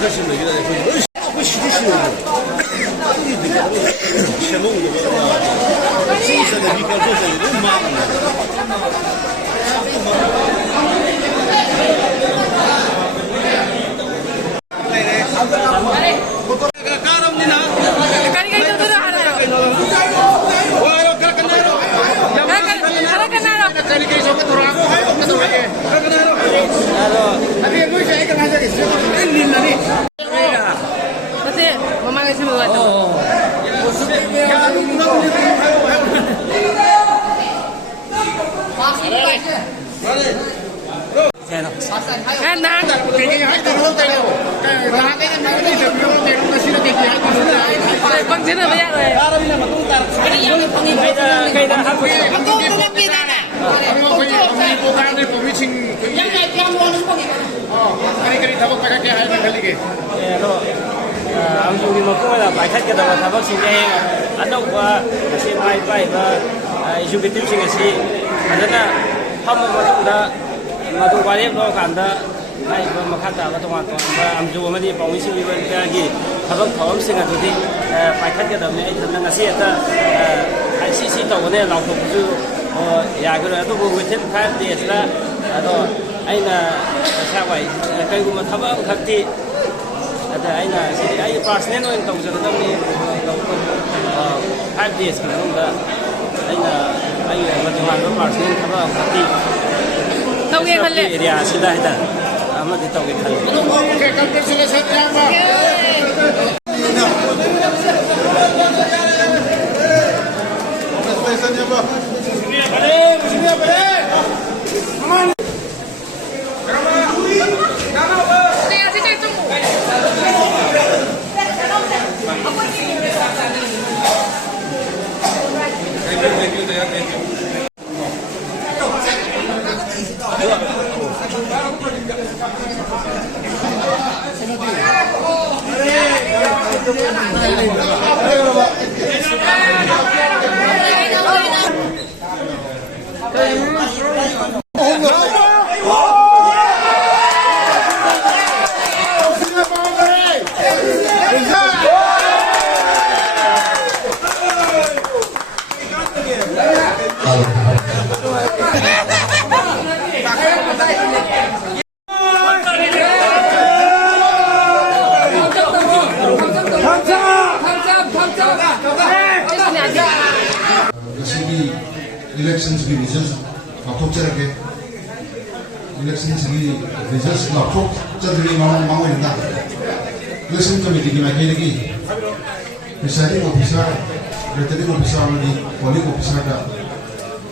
가시는 기다려. 그 시리시는 거. ሸሞ는 거. 신선한 미칼도서 너무 많아. Bang sini banyakเลยini yang dipanggil kayak apa ya itu lebih mana yang yang mau dipanggil kali-kali tabak pakai kayak apa kali ke lo ang yung mo ko la bai khat ke da tabak sing ge anok wa si mai bai ba executive sing si adana hamu ma da madu wale lo kan da ai ba ma khat da ba tong ba am ju ma di pong si bi ba gi tabak thom sing a di bai khat ke da ne ai thana ngasi ta ai si to ne lao thok ju ya ga da to bu within 5 days la ado ai na sa wai kai gu ma tabak khat ti ada ai na si ai personal no tong ja da ni 5 days ka da ai na ai ma tu ma personal tabak khat ti tong ge khale area sida ida ama di tong ge khale okay congratulations jamba elections की results लापटोक चरके elections की results लापटोक चरके मांगो इतना election committee की मायके की presiding officer returning officer वाली polling officer का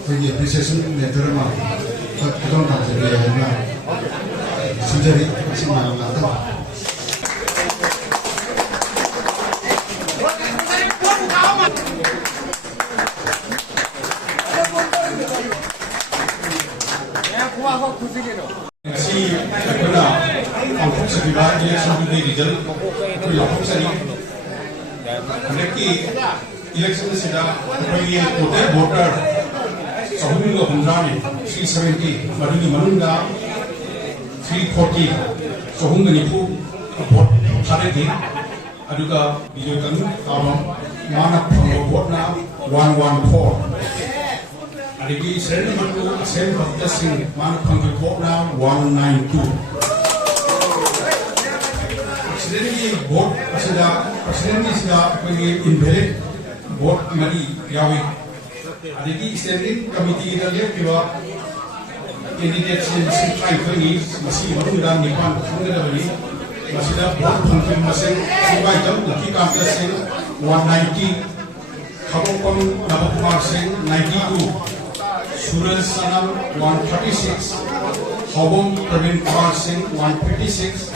तो ये appreciation letter में कदम डाल सकते हैं ना सुझावी किसी मांग लाता si kuna ang pagsabihan niya sa mga result ko yung pagsabi neki election sila pagi total voter sa hunga hundrani 370 marungi manunda 340 sa hunga ni pu vote thare di aduga bijoy kan karam manak vote na 114 Adigi Seri Matu Asem Bhakta Singh Man Pangil Vote now 192. President vote asida President sida pagi invalid vote mari yawi. Adigi standing committee dalam kiwa candidate sin try pagi masih mengundang nipan mengundang beri masih dah vote pangil masing sebagai jam lagi kampas sing 190. Kabupam Nabapumar Singh 92. Suraj Sanam 136, Hobom Praveen Kumar Singh 156,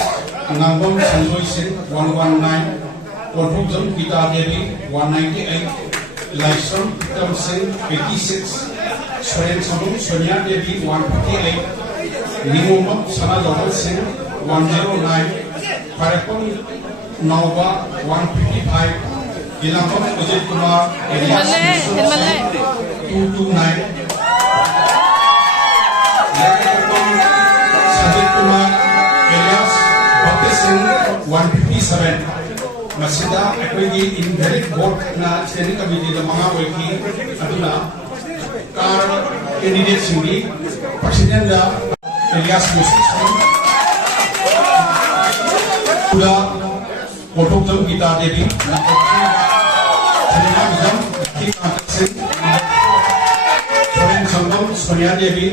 Nambam Sanjoy Singh 119, Kodrukjam Gita Devi 198, Laisram Pritam Singh 86, Swayan Sabum Sonia Devi 158, Nimomam Sana Jawal Singh 109, Parapam Nauba 155, Gilapam Ajit Kumar Elias 229. Sajid Kumar Elias Bhakti Singh 157 masida akoigi invalid vote na standing committee da mga oiki aduna car candidate singi president da Elias Yusuf Pura votok jam kita jadi Selena Bizam Kim Soren Sangam Sonia Devi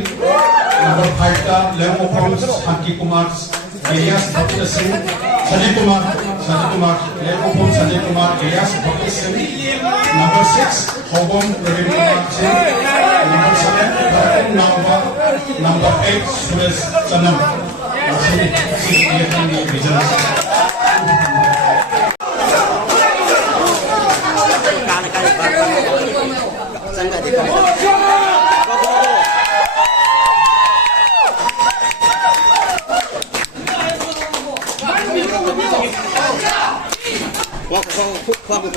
number 5 का लेमो forms Shanti Kumar Ilyas Bhakt Singh Sanjay Kumar लेमो form Sanjay Kumar Ilyas Bhakt Singh number 6 होगम Praveen Kumar Singh number 7 भरतन नावबा number 8 Suresh चन्नम election result Vamos,